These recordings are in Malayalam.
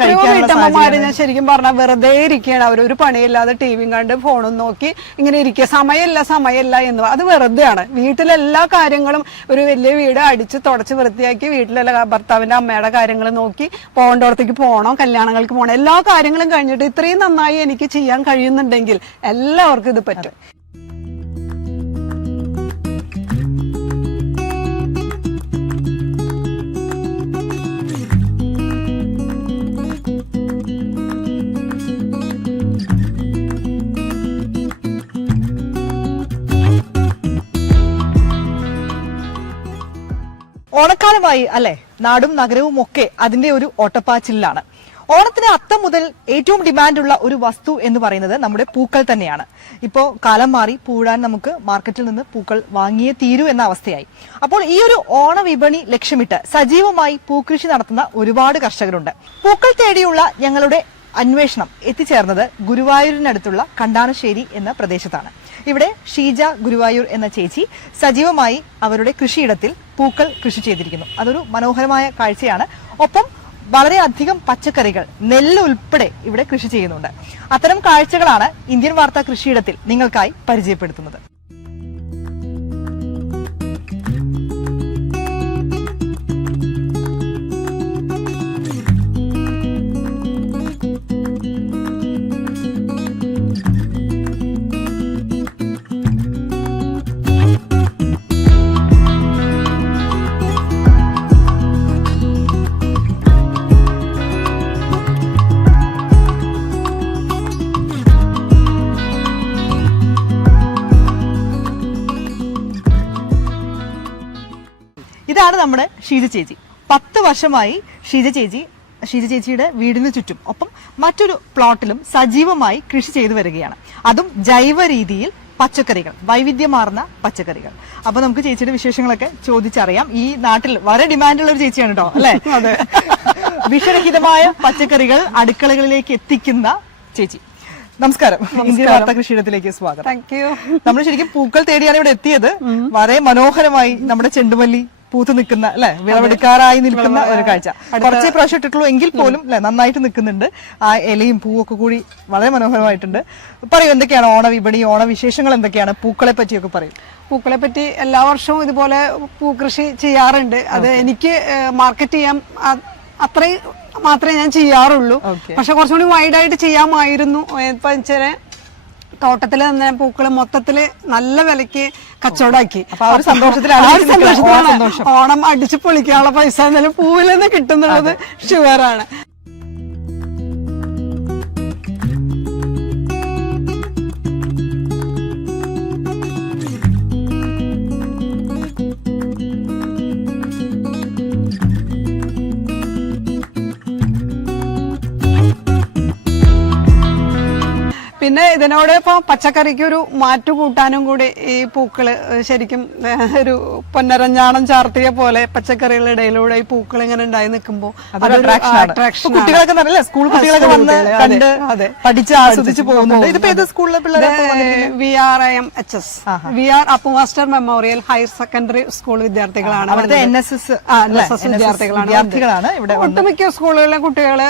എത്രയോ വീട്ടമ്മമാര് ഞാൻ ശരിക്കും പറഞ്ഞാൽ വെറുതെ ഇരിക്കുകയാണ്. അവർ ഒരു പണിയില്ലാതെ ടിവിയും കണ്ട് ഫോണും നോക്കി ഇങ്ങനെ ഇരിക്കുക. സമയമില്ല സമയമില്ല എന്ന് അത് വെറുതെയാണ്. വീട്ടിലെ എല്ലാ കാര്യങ്ങളും ഒരു വലിയ വീട് അടിച്ച് തുടച്ച് വൃത്തിയാക്കി വീട്ടിലെ ഭർത്താവിന്റെ അമ്മയുടെ കാര്യങ്ങൾ നോക്കി പോകേണ്ടടത്തേക്ക് പോകണം കല്യാണങ്ങൾക്ക് പോകണം എല്ലാ കാര്യങ്ങളും കഴിഞ്ഞിട്ട് ഇത്രയും നന്നായി എനിക്ക് ചെയ്യാൻ കഴിയുന്നുണ്ടെങ്കിൽ എല്ലാവർക്കും ഇത് പറ്റും. ഓണക്കാലമായി അല്ലെ നാടും നഗരവും ഒക്കെ അതിന്റെ ഒരു ഓട്ടപ്പാച്ചിലാണ്. ഓണത്തിന് അത്തം മുതൽ ഏറ്റവും ഡിമാൻഡുള്ള ഒരു വസ്തു എന്ന് പറയുന്നത് നമ്മുടെ പൂക്കൾ തന്നെയാണ്. ഇപ്പോൾ കാലം മാറി പൂഴാൻ നമുക്ക് മാർക്കറ്റിൽ നിന്ന് പൂക്കൾ വാങ്ങിയേ തീരൂ എന്ന അവസ്ഥയായി. അപ്പോൾ ഈ ഒരു ഓണ വിപണി ലക്ഷ്യമിട്ട് സജീവമായി പൂക്കൃഷി നടത്തുന്ന ഒരുപാട് കർഷകരുണ്ട്. പൂക്കൾ തേടിയുള്ള ഞങ്ങളുടെ അന്വേഷണം എത്തിച്ചേർന്നത് ഗുരുവായൂരിനടുത്തുള്ള കണ്ടാണശ്ശേരി എന്ന പ്രദേശത്താണ്. ഇവിടെ ഷീജ ഗുരുവായൂർ എന്ന ചേച്ചി സജീവമായി അവരുടെ കൃഷിയിടത്തിൽ പൂക്കൾ കൃഷി ചെയ്തിരിക്കുന്നു. അതൊരു മനോഹരമായ കാഴ്ചയാണ്. ഒപ്പം വളരെയധികം പച്ചക്കറികൾ നെല്ല് ഉൾപ്പെടെ ഇവിടെ കൃഷി ചെയ്യുന്നുണ്ട്. അത്തരം കാഴ്ചകളാണ് ഇന്ത്യൻ വാർത്താ കൃഷിയിടത്തിൽ നിങ്ങൾക്കായി പരിചയപ്പെടുത്തുന്നത്. നമ്മുടെ ഷീജ ചേച്ചി. പത്ത് വർഷമായി ഷീജ ചേച്ചി ഷീജ ചേച്ചിയുടെ വീടിന് ചുറ്റും ഒപ്പം മറ്റൊരു പ്ലോട്ടിലും സജീവമായി കൃഷി ചെയ്തു വരികയാണ്. അതും ജൈവ രീതിയിൽ പച്ചക്കറികൾ വൈവിധ്യമാർന്ന പച്ചക്കറികൾ. അപ്പൊ നമുക്ക് ചേച്ചിയുടെ വിശേഷങ്ങളൊക്കെ ചോദിച്ചറിയാം. ഈ നാട്ടിൽ വളരെ ഡിമാൻഡുള്ള ഒരു ചേച്ചിയാണ് കേട്ടോ അല്ലെ? അതെ. വിഷരഹിതമായ പച്ചക്കറികൾ അടുക്കളകളിലേക്ക് എത്തിക്കുന്ന ചേച്ചി. നമസ്കാരം. വാർത്താ കൃഷിയിടത്തിലേക്ക് സ്വാഗതം. താങ്ക് യു നമ്മൾ ശരിക്കും പൂക്കൾ തേടിയാണ് ഇവിടെ എത്തിയത്. വളരെ മനോഹരമായി നമ്മുടെ ചെണ്ടുമല്ലി പൂത്ത് നിൽക്കുന്ന അല്ലെ? വിളവെടുക്കാറായി നിൽക്കുന്ന ഒരു കാഴ്ച. കുറച്ച് പ്രാവശ്യം ഇട്ടിട്ടുള്ളൂ എങ്കിൽ പോലും അല്ലെ? നന്നായിട്ട് നിൽക്കുന്നുണ്ട്. ആ ഇലയും പൂവൊക്കെ കൂടി വളരെ മനോഹരമായിട്ടുണ്ട്. പറയൂ എന്തൊക്കെയാണ് ഓണവിപണി ഓണവിശേഷങ്ങൾ എന്തൊക്കെയാണ്? പൂക്കളെ പറ്റിയൊക്കെ പറയും. പൂക്കളെ പറ്റി എല്ലാ വർഷവും ഇതുപോലെ പൂക്കൃഷി ചെയ്യാറുണ്ട്. അത് എനിക്ക് മാർക്കറ്റ് ചെയ്യാൻ അത്രയും മാത്രമേ ഞാൻ ചെയ്യാറുള്ളൂ. പക്ഷെ കുറച്ചുകൂടി വൈഡായിട്ട് ചെയ്യാമായിരുന്നു. ഇപ്പൊ വെച്ചാൽ തോട്ടത്തിൽ തന്നെ പൂക്കൾ മൊത്തത്തിൽ നല്ല വിലക്ക് അപ്പൊ സന്തോഷത്തിലാണ് ഓണസന്തോഷം. ഓണം അടിച്ചു പൊളിക്കാനുള്ള പൈസ എന്നാലും പൂവിൽ നിന്ന് കിട്ടുന്നുള്ളത് ഷുവറാണ് പിന്നെ ഇതിനോട് ഇപ്പൊ പച്ചക്കറിക്ക് ഒരു മാറ്റു കൂട്ടാനും കൂടി ഈ പൂക്കൾ ശരിക്കും ഒരു പൊന്നരഞ്ഞാണം ചാർത്തിയ പോലെ പച്ചക്കറികളുടെ ഇടയിലൂടെ ഈ പൂക്കൾ ഇങ്ങനെ ഉണ്ടായി നിൽക്കുമ്പോ അതൊരു attraction ആണ്. ഇപ്പൊ കുട്ടികളൊക്കെ നല്ല സ്കൂൾ കുട്ടികളൊക്കെ വന്ന് കണ്ട് പഠിച്ച് ആസ്വദിച്ച് പോകുന്നുണ്ട്. ഇതിപ്പോ ഏത് സ്കൂളിലെ പിള്ളേരെ V R I M H S V R Appu master memorial higher secondary school വിദ്യാർത്ഥികളാണ് അവിടുത്തെ. എൻ എസ് എസ് വിദ്യാർത്ഥികളാണ് ഇവിടെ ഒട്ടുമിക്ക സ്കൂളുകളിലെ കുട്ടികൾ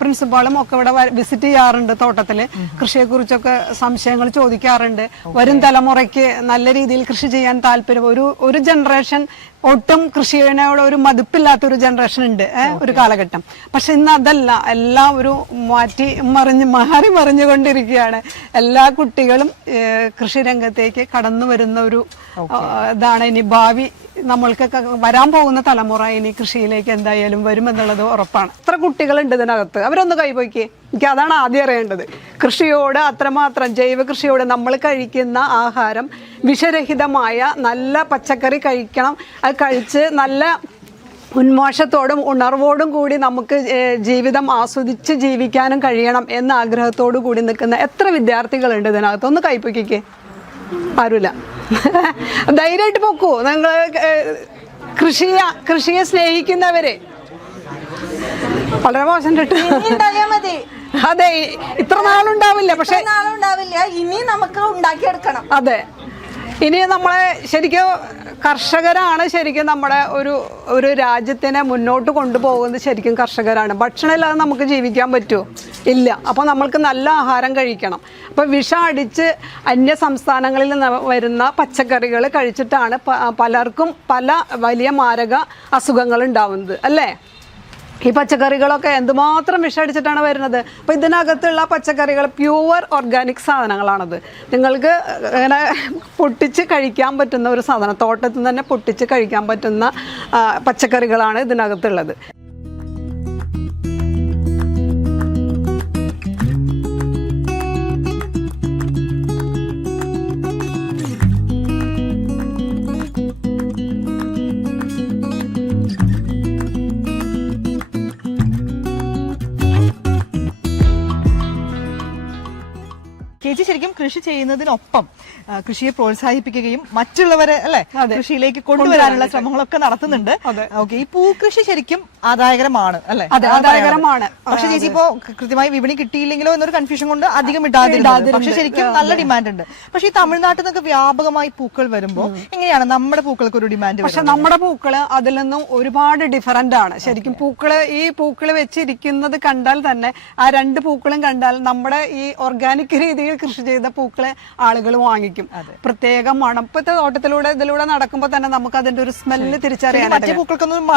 പ്രിൻസിപ്പാളും ഒക്കെ ഇവിടെ വിസിറ്റ് ചെയ്യാറുണ്ട് തോട്ടത്തിൽ. കൃഷിയെ കുറിച്ചൊക്കെ സംശയങ്ങൾ ചോദിക്കാറുണ്ട്. വരും തലമുറയ്ക്ക് നല്ല രീതിയിൽ കൃഷി ചെയ്യാൻ താല്പര്യം. ഒരു ഒരു ജനറേഷൻ ഒട്ടും കൃഷിയോട് ഒരു മതിപ്പില്ലാത്ത ഒരു ജനറേഷൻ ഉണ്ട് ഒരു കാലഘട്ടം. പക്ഷെ ഇന്ന് അതല്ല എല്ലാം ഒരു മാറ്റി മറിഞ്ഞ് മാറി മറിഞ്ഞുകൊണ്ടിരിക്കുകയാണ്. എല്ലാ കുട്ടികളും കൃഷി രംഗത്തേക്ക് കടന്നു വരുന്ന ഒരു ഇതാണ് ഇനി ഭാവി നമ്മൾക്കൊക്കെ വരാൻ പോകുന്ന തലമുറ ഇനി കൃഷിയിലേക്ക് എന്തായാലും വരുമെന്നുള്ളത് ഉറപ്പാണ്. എത്ര കുട്ടികളുണ്ട് ഇതിനകത്ത്. അവരൊന്ന് കൈപോയിക്കേ എനിക്ക് അതാണ് ആദ്യം അറിയേണ്ടത്. കൃഷിയോട് അത്രമാത്രം ജൈവ കൃഷിയോട് നമ്മൾ കഴിക്കുന്ന ആഹാരം വിഷരഹിതമായ നല്ല പച്ചക്കറി കഴിക്കണം. അത് കഴിച്ച് നല്ല ഉന്മോഷത്തോടും ഉണർവോടും കൂടി നമുക്ക് ജീവിതം ആസ്വദിച്ച് ജീവിക്കാനും കഴിയണം എന്ന ആഗ്രഹത്തോടു കൂടി നിൽക്കുന്ന എത്ര വിദ്യാർത്ഥികളുണ്ട് ഇതിനകത്ത്? ഒന്ന് കൈപ്പൊക്കിക്കേ ആരുമില്ല. ധൈര്യമായിട്ട് പൊക്കൂ. നിങ്ങൾ കൃഷിയെ കൃഷിയെ സ്നേഹിക്കുന്നവരെ. വളരെ മോശം മതി. അതെ ഇത്ര നാളുണ്ടാവില്ല പക്ഷെ നാളുണ്ടാവില്ല. ഇനി നമുക്ക് ഉണ്ടാക്കിയെടുക്കണം. അതെ. ഇനി നമ്മളെ ശരിക്കും കർഷകരാണ് ശരിക്കും നമ്മുടെ ഒരു ഒരു രാജ്യത്തിനെ മുന്നോട്ട് കൊണ്ടുപോകുന്നത് ശരിക്കും കർഷകരാണ്. ഭക്ഷണം ഇല്ലാതെ നമുക്ക് ജീവിക്കാൻ പറ്റുമോ ഇല്ല. അപ്പോൾ നമ്മൾക്ക് നല്ല ആഹാരം കഴിക്കണം. അപ്പോൾ വിഷം അടിച്ച് അന്യ സംസ്ഥാനങ്ങളിൽ നിന്ന് വരുന്ന പച്ചക്കറികൾ കഴിച്ചിട്ടാണ് പലർക്കും പല വലിയ മാരക അസുഖങ്ങൾ ഉണ്ടാവുന്നത്. അല്ലേ? ഈ പച്ചക്കറികളൊക്കെ എന്തുമാത്രം വിഷമടിച്ചിട്ടാണ് വരുന്നത്? അപ്പോൾ ഇതിനകത്തുള്ള പച്ചക്കറികൾ പ്യുവർ ഓർഗാനിക് സാധനങ്ങളാണത്. നിങ്ങൾക്ക് ഇങ്ങനെ പൊട്ടിച്ച് കഴിക്കാൻ പറ്റുന്ന ഒരു സാധനം തോട്ടത്തിൽ നിന്ന് തന്നെ പൊട്ടിച്ച് കഴിക്കാൻ പറ്റുന്ന പച്ചക്കറികളാണ് ഇതിനകത്തുള്ളത്. കൃഷി ചെയ്യുന്നതിനൊപ്പം കൃഷിയെ പ്രോത്സാഹിപ്പിക്കുകയും മറ്റുള്ളവരെ അല്ലെ കൃഷിയിലേക്ക് കൊണ്ടുവരാനുള്ള ശ്രമങ്ങളൊക്കെ നടത്തുന്നുണ്ട്. ഓക്കെ ഈ പൂക്കൃഷി ശരിക്കും ആദായകരമാണ് അല്ലെ? ആദായകരമാണ്. പക്ഷെ ചേച്ചി ഇപ്പോ കൃത്യമായി വിപണി കിട്ടിയില്ലെങ്കിലോ എന്നൊരു കൺഫ്യൂഷൻ കൊണ്ട് അധികം ഇടാതിരുന്നത്. പക്ഷെ ശരിക്കും നല്ല ഡിമാൻഡ് ഉണ്ട്. പക്ഷെ ഈ തമിഴ്നാട്ടിൽ നിന്നൊക്കെ വ്യാപകമായി പൂക്കൾ വരുമ്പോ എങ്ങനെയാണ് നമ്മുടെ പൂക്കൾക്ക് ഒരു ഡിമാൻഡ് പക്ഷെ നമ്മുടെ പൂക്കൾ അതിൽ നിന്നും ഒരുപാട് ഡിഫറന്റ് ആണ്. ശരിക്കും പൂക്കൾ ഈ പൂക്കൾ വെച്ചിരിക്കുന്നത് കണ്ടാൽ തന്നെ ആ രണ്ട് പൂക്കളും കണ്ടാൽ നമ്മുടെ ഈ ഓർഗാനിക് രീതിയിൽ കൃഷി ചെയ്ത പൂക്കളെ ആളുകൾ വാങ്ങിക്കും. പ്രത്യേകം മണം. ഇപ്പത്തെ തോട്ടത്തിലൂടെ ഇതിലൂടെ നടക്കുമ്പോൾ തന്നെ നമുക്ക് അതിന്റെ ഒരു സ്മെല്ല് തിരിച്ചറിയാൻ മറ്റു പൂക്കൾക്കൊന്നും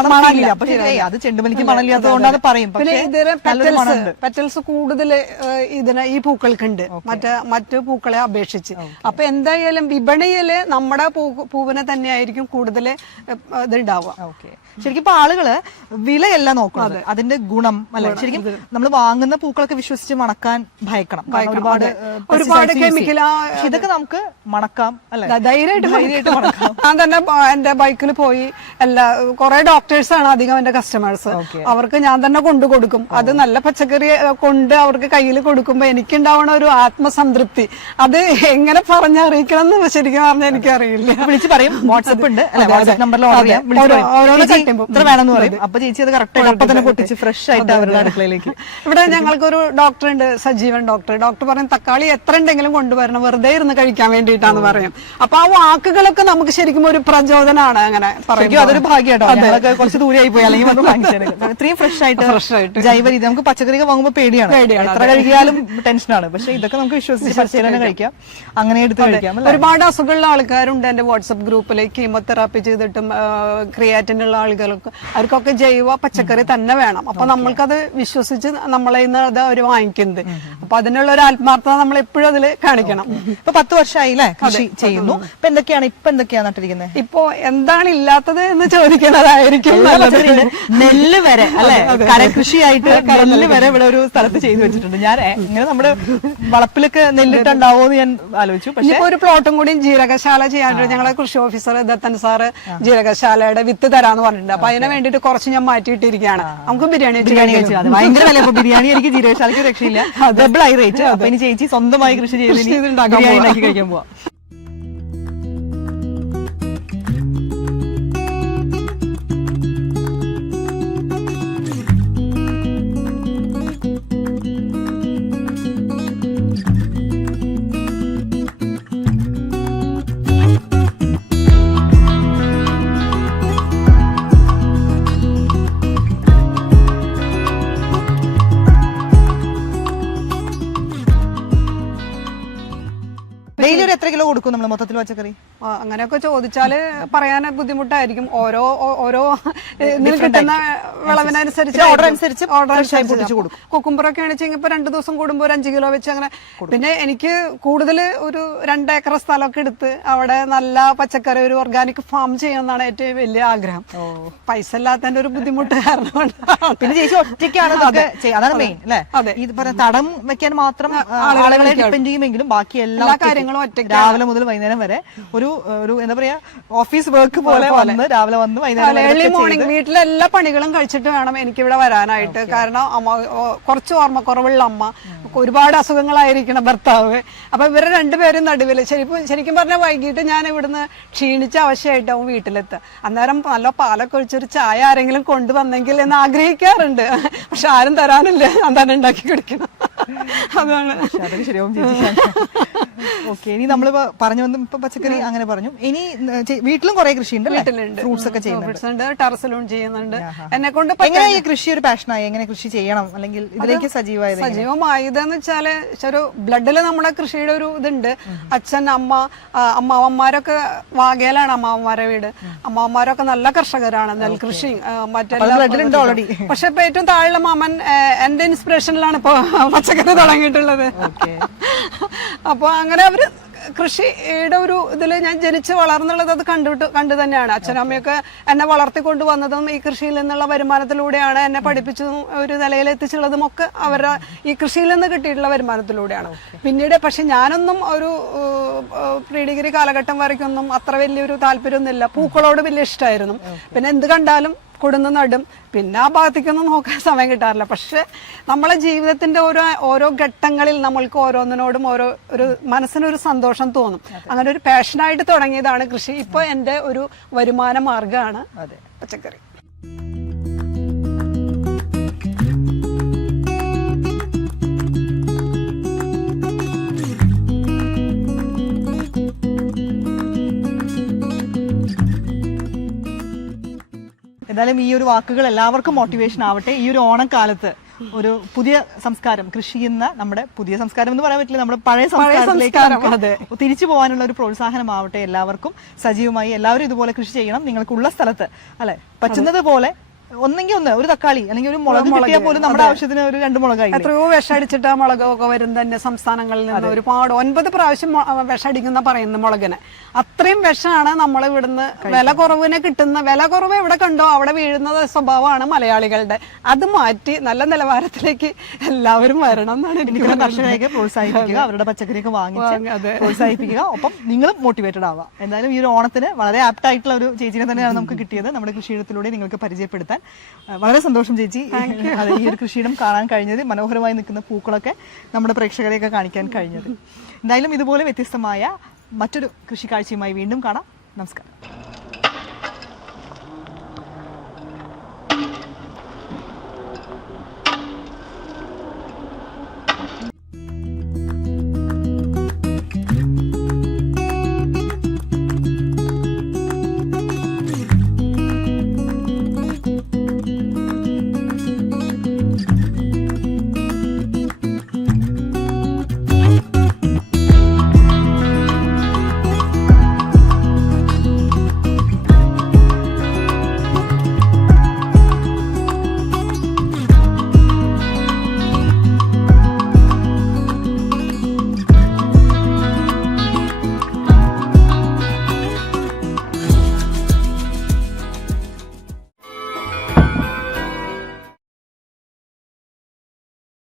അത് ചെണ്ടുമല്ലിക്ക് മണമില്ലാത്തതുകൊണ്ട് അത് പറയും. പിന്നെ ഇതിന് പെറ്റൽസ് പെറ്റൽസ് കൂടുതൽ ഇതിന് ഈ പൂക്കൾക്കുണ്ട്. മറ്റ് മറ്റു പൂക്കളെ അപേക്ഷിച്ച്. അപ്പൊ എന്തായാലും വിപണിയിൽ നമ്മുടെ പൂവിനെ തന്നെയായിരിക്കും കൂടുതൽ ഇതുണ്ടാവുക ഓക്കെ. ശരിക്കും ഇപ്പൊ ആളുകൾ വിലയല്ല നോക്കുന്നത്. അതിന്റെ ഗുണം അല്ലെ? ശരിക്കും നമ്മൾ വാങ്ങുന്ന പൂക്കളൊക്കെ വിശ്വസിച്ച് മണക്കാൻ ഭയക്കണം. ഒരുപാട് ഒരുപാട് പക്ഷെ ഇതൊക്കെ നമുക്ക് മണക്കാം അല്ലെ? ധൈര്യമായിട്ട് ധൈര്യമായിട്ട് മണക്കാം. ഞാൻ തന്നെ എന്റെ ബൈക്കിൽ പോയി എല്ലാ കുറെ ഡോക്ടേഴ്സ് ആണ് അധികം എന്റെ കസ്റ്റമേഴ്സ് അവർക്ക് ഞാൻ തന്നെ കൊണ്ടു കൊടുക്കും. അത് നല്ല പച്ചക്കറി കൊണ്ട് അവർക്ക് കയ്യിൽ കൊടുക്കുമ്പോ എനിക്കുണ്ടാവണ ഒരു ആത്മസംതൃപ്തി. അത് എങ്ങനെ പറഞ്ഞറിയിക്കണം എന്ന് ശരിക്കും പറഞ്ഞാൽ എനിക്കറിയില്ല വിളിച്ച് പറയും. വാട്സപ്പ് ഉണ്ട്. ഇവിടെ വാട്സപ്പ് നമ്പറിൽ ഓർഡർ. ചെയ്യാം. കട്ടുമ്പോ. ഇത്ര വേണമെന്ന് പറയും. അപ്പൊ ചേച്ചി അത് കറക്റ്റ് ആയിട്ട് അപ്പൊ തന്നെ പൊട്ടിച്ച് ഫ്രഷ് ആയിട്ട് അവരുടെ അടുക്കളയിലേക്ക് ഇവിടെ ഞങ്ങൾക്കൊരു ഡോക്ടർ ഉണ്ട് സജീവൻ ഡോക്ടർ ഡോക്ടർ പറയും തക്കാളി എത്ര ഉണ്ടെങ്കിലും കൊണ്ടുവരണം. വെറുതെ ഇരുന്ന് കഴിക്കാൻ വേണ്ടിട്ടാന്ന് പറയും. അപ്പൊ ആ വാക്കുകളൊക്കെ നമുക്ക് ശരിക്കും ഒരു പ്രചോദനമാണ് അങ്ങനെ പറയും. അതൊരു ഭാഗ്യട്ടോ. കുറച്ച് ദൂരെയായി പോയി അല്ലെങ്കിൽ ഇത്രയും ഫ്രഷ് ആയിട്ട് ഫ്രഷ് ആയിട്ട്. ജൈവ രീതി നമുക്ക് പച്ചക്കറി വാങ്ങുമ്പോൾ പേടിയാണ്. പേടിയാണ്, എത്ര കഴിക്കാലും ടെൻഷനാണ്. പക്ഷെ ഇതൊക്കെ നമുക്ക് വിശ്വസിച്ച് പച്ചക്കറി കഴിക്കാം. അങ്ങനെ എടുത്ത് കഴിക്കാം ഒരുപാട് അസുഖമുള്ള ആൾക്കാരുണ്ട് എന്റെ വാട്സപ്പ് ഗ്രൂപ്പിൽ കീമോതെറാപ്പി ചെയ്തിട്ടും ക്രിയാറ്റിനുള്ള ആളുകൾക്ക് അവർക്കൊക്കെ ജൈവ പച്ചക്കറി തന്നെ വേണം. അപ്പൊ നമ്മൾക്കത് വിശ്വസിച്ച് നമ്മളെ ഇന്ന് അത് അവർ വാങ്ങിക്കുന്നത് അപ്പൊ അതിനുള്ള ഒരു ആത്മാർത്ഥത നമ്മൾ എപ്പോഴും അതിൽ കാണിക്കണം. ഇപ്പൊ പത്ത് വർഷമായി അല്ലേ കൃഷി ചെയ്യുന്നു. ഇപ്പൊ എന്തൊക്കെയാണ് ഇപ്പൊ എന്തൊക്കെയാണ് നട്ടിരിക്കുന്നത് ഇപ്പോ എന്താണ് ഇല്ലാത്തത് എന്ന് ചോദിക്കുന്നതായിരിക്കും. നെല്ല് വരെ അല്ലെ? കരകൃഷിയായിട്ട് നെല്ല് വരെ ഇവിടെ ഒരു സ്ഥലത്ത് ചെയ്തു വെച്ചിട്ടുണ്ട്. ഞാൻ ഇങ്ങനെ നമ്മുടെ വളപ്പിലൊക്കെ നെല്ലിട്ടുണ്ടാവോ എന്ന് ഞാൻ ആലോചിച്ചു. പക്ഷെ ഇനിയിപ്പോ ഒരു പ്ലോട്ടും കൂടി ജീരകശാല ചെയ്യാനായിട്ട് ഞങ്ങളെ കൃഷി ഓഫീസർ ദത്തൻ സാറ് ജീരകശാലയുടെ വിത്ത് തരാന്ന് പറഞ്ഞിട്ടുണ്ട്. അപ്പൊ അതിന് വേണ്ടിയിട്ട് കുറച്ച് ഞാൻ മാറ്റിയിട്ടിരിക്കുകയാണ്. നമുക്ക് ബിരിയാണി ബിരിയാണി ഭയങ്കര വില ബിരിയാണി എനിക്ക് ജീരകശാലയ്ക്ക് രക്ഷയില്ല. ഡബിൾ ആയി റേറ്റ് അപ്പൊ ഇനി ചേച്ചി സ്വന്തമായി കൃഷി ചെയ്ത് കഴിക്കാൻ പോവാം. കൊടുക്കും നമ്മൾ മൊത്തത്തിൽ പച്ചക്കറി ആ, അങ്ങനെയൊക്കെ ചോദിച്ചാൽ പറയാൻ ബുദ്ധിമുട്ടായിരിക്കും. ഓരോ ഓരോ ഇതിൽ കിട്ടുന്ന വിളവിനനുസരിച്ച് ഓർഡർ അനുസരിച്ച് ഓർഡർ കൊക്കുമ്പറൊക്കെ കൊടുക്കും. കുക്കുംബറൊക്കെ ആണെച്ചെങ്കിൽ ഇപ്പൊ രണ്ടു ദിവസം കൂടുമ്പോൾ ഒരു അഞ്ച് കിലോ വെച്ച് അങ്ങനെ പിന്നെ എനിക്ക് കൂടുതൽ ഒരു രണ്ടേക്കർ സ്ഥലമൊക്കെ എടുത്ത് അവിടെ നല്ല പച്ചക്കറി ഒരു ഓർഗാനിക് ഫാം ചെയ്യണമെന്നാണ് ഏറ്റവും വലിയ ആഗ്രഹം. പൈസ ഇല്ലാത്തതിന്റെ ഒരു ബുദ്ധിമുട്ട് കാരണം പിന്നെ ചേച്ചി ഒറ്റയ്ക്കാണ് അതാണ് മെയിൻ അല്ലേ? അതെ. ഇത് പറഞ്ഞ തടം വെക്കാൻ മാത്രം ആളുകളെ ഡിപ്പെൻഡ് ചെയ്യുമെങ്കിലും ബാക്കി എല്ലാ കാര്യങ്ങളും ഒറ്റയ്ക്ക് രാവിലെ മുതൽ വൈകുന്നേരം വരെ ഒരു ഒരു ഒരു എന്താ പറയാ ഓഫീസ് വർക്ക് പോലെ വന്ന് രാവിലെ വന്ന് വൈകുന്നേരം മോർണിംഗ് വീട്ടിലെ എല്ലാ പണികളും കഴിച്ചിട്ട് വേണം എനിക്ക് ഇവിടെ വരാനായിട്ട് കാരണം അമ്മ കുറച്ച് ഓർമ്മക്കുറവുള്ള അമ്മ. ഒരുപാട് അസുഖങ്ങളായിരിക്കണം ഭർത്താവ്. അപ്പൊ ഇവരെ രണ്ടുപേരും നടുവിൽ ശരിക്കും ശരിക്കും പറഞ്ഞാൽ വൈകിട്ട് ഞാൻ ഇവിടുന്ന് ക്ഷീണിച്ച ആവശ്യമായിട്ടാവും വീട്ടിലെത്തുക. അന്നേരം നല്ല പാലൊക്കെ ഒഴിച്ചൊരു ചായ ആരെങ്കിലും കൊണ്ടുവന്നെങ്കിൽ എന്ന് ആഗ്രഹിക്കാറുണ്ട്. പക്ഷെ ആരും തരാനില്ല. ഞാൻ തന്നെ ഉണ്ടാക്കി കുടിക്കണം അതാണ്. ശരിയാവും ഓക്കെ ഇനി നമ്മൾ പറഞ്ഞു വന്നു ഇപ്പൊ പച്ചക്കറി അങ്ങനെ പറഞ്ഞു. ഇനി വീട്ടിലും കുറെ കൃഷിയുണ്ട് വീട്ടിലുണ്ട്. ഫ്രൂട്ട്സ് ഒക്കെ ചെയ്യുന്നുണ്ട്. ടെറസിലും ചെയ്യുന്നുണ്ട്. എന്നെ കൊണ്ട് എങ്ങനെ ഈ കൃഷി ഒരു പാഷനായി? എങ്ങനെ കൃഷി ചെയ്യണം? അല്ലെങ്കിൽ ഇതിലേക്ക് സജീവമായത്? സജീവമായതെന്ന് വെച്ചാൽ ഒരു ബ്ലഡിൽ നമ്മുടെ കൃഷിയുടെ ഒരു ഇതുണ്ട്. അച്ഛൻ അമ്മ അമ്മാവന്മാരൊക്കെ വാഗേലാണ് അമ്മാവന്മാരെ വീട്. അമ്മാവന്മാരൊക്കെ നല്ല കർഷകരാണ് നെൽകൃഷി മറ്റേ പക്ഷെ ഇപ്പൊ ഏറ്റവും താഴെ മാമൻ എന്റെ ഇൻസ്പിറേഷനിലാണ് ഇപ്പൊ പച്ചക്കറി തുടങ്ങിയിട്ടുള്ളത്. അപ്പൊ അങ്ങനെ അവർ കൃഷിയുടെ ഒരു ഇതിൽ ഞാൻ ജനിച്ച് വളർന്നുള്ളത് അത് കണ്ടിട്ട് കണ്ടു തന്നെയാണ്. അച്ഛനും അമ്മയൊക്കെ എന്നെ വളർത്തിക്കൊണ്ട് വന്നതും ഈ കൃഷിയിൽ നിന്നുള്ള വരുമാനത്തിലൂടെയാണ് എന്നെ പഠിപ്പിച്ചതും ഒരു നിലയിൽ എത്തിച്ചുള്ളതും ഒക്കെ അവരുടെ ഈ കൃഷിയിൽ നിന്ന് കിട്ടിയിട്ടുള്ള വരുമാനത്തിലൂടെയാണ്. പിന്നീട് പക്ഷെ ഞാനൊന്നും ഒരു പ്രീ ഡിഗ്രി കാലഘട്ടം വരയ്ക്കൊന്നും അത്ര വലിയൊരു താല്പര്യമൊന്നുമില്ല. പൂക്കളോട് വലിയ ഇഷ്ടമായിരുന്നു പിന്നെ എന്ത് കണ്ടാലും കൊടുന്ന് നടും. പിന്നെ ആ ഭാഗത്തേക്കൊന്നും നോക്കാൻ സമയം കിട്ടാറില്ല. പക്ഷെ നമ്മളെ ജീവിതത്തിന്റെ ഓരോ ഓരോ ഘട്ടങ്ങളിൽ നമ്മൾക്ക് ഓരോന്നിനോടും ഓരോ ഒരു മനസ്സിനൊരു സന്തോഷം തോന്നും. അങ്ങനെ ഒരു പാഷനായിട്ട് തുടങ്ങിയതാണ് കൃഷി. ഇപ്പൊ എന്റെ ഒരു വരുമാന മാർഗമാണ് അതെ. പച്ചക്കറി. എന്തായാലും ഈ ഒരു വാക്കുകൾ എല്ലാവർക്കും മോട്ടിവേഷൻ ആവട്ടെ. ഈ ഒരു ഓണക്കാലത്ത് ഒരു പുതിയ സംസ്കാരം കൃഷി ചെയ്യുന്ന നമ്മുടെ പുതിയ സംസ്കാരം എന്ന് പറയാൻ പറ്റില്ല. നമ്മുടെ പഴയ സംസ്കാരത്തിലേക്ക് സംസ്കാരം, തിരിച്ചു പോകാനുള്ള ഒരു പ്രോത്സാഹനമാവട്ടെ എല്ലാവർക്കും. സജീവമായി എല്ലാവരും ഇതുപോലെ കൃഷി ചെയ്യണം. നിങ്ങൾക്കുള്ള സ്ഥലത്ത് അല്ലെ? പറ്റുന്നത് പോലെ ഒന്നെങ്കിൽ ഒന്ന് ഒരു തക്കാളി അല്ലെങ്കിൽ ഒരു മുളക് കിട്ടിയാൽ പോലും നമ്മുടെ ആവശ്യത്തിന് ഒരു രണ്ട് മുളകായി എത്രയോ വിഷമടിച്ചിട്ട് മുളകൊക്കെ വരുന്ന തന്നെ സംസ്ഥാനങ്ങളിൽ നിന്ന് ഒരുപാട്. ഒൻപത് പ്രാവശ്യം വിഷം അടിക്കുന്ന പറയുന്ന മുളകിന്. അത്രയും വിഷമാണ് നമ്മൾ ഇവിടുന്ന് വില കുറവിന് കിട്ടുന്ന വില കുറവ് എവിടെ കണ്ടോ അവിടെ വീഴുന്ന സ്വഭാവമാണ് മലയാളികളുടെ. അത് മാറ്റി നല്ല നിലവാരത്തിലേക്ക് എല്ലാവരും വരണം എന്നാണ് എനിക്ക് കർഷകരെയൊക്കെ പ്രോത്സാഹിപ്പിക്കുക അവരുടെ പച്ചക്കറിയൊക്കെ വാങ്ങിച്ച് വാങ്ങി. പ്രോത്സാഹിപ്പിക്കുക. ഒപ്പം നിങ്ങളും മോട്ടിവേറ്റഡ് ആവുക. എന്തായാലും ഈ ഒരു ഓണത്തിന് വളരെ ആപ്റ്റ് ആയിട്ടുള്ള ഒരു ചേച്ചിനെ തന്നെയാണ് നമുക്ക് കിട്ടിയത്. നമ്മുടെ കൃഷിയിടത്തിലൂടെ നിങ്ങൾക്ക് പരിചയപ്പെടുത്താൻ ആ, വളരെ സന്തോഷം ചേച്ചി. അതെ ഈ ഒരു കൃഷിയിടം കാണാൻ കഴിഞ്ഞത് മനോഹരമായി നിൽക്കുന്ന പൂക്കളൊക്കെ നമ്മുടെ പ്രേക്ഷകരെയൊക്കെ കാണിക്കാൻ കഴിഞ്ഞത്. എന്തായാലും ഇതുപോലെ വ്യത്യസ്തമായ മറ്റൊരു കൃഷി കാഴ്ചയുമായി വീണ്ടും കാണാം. നമസ്കാരം.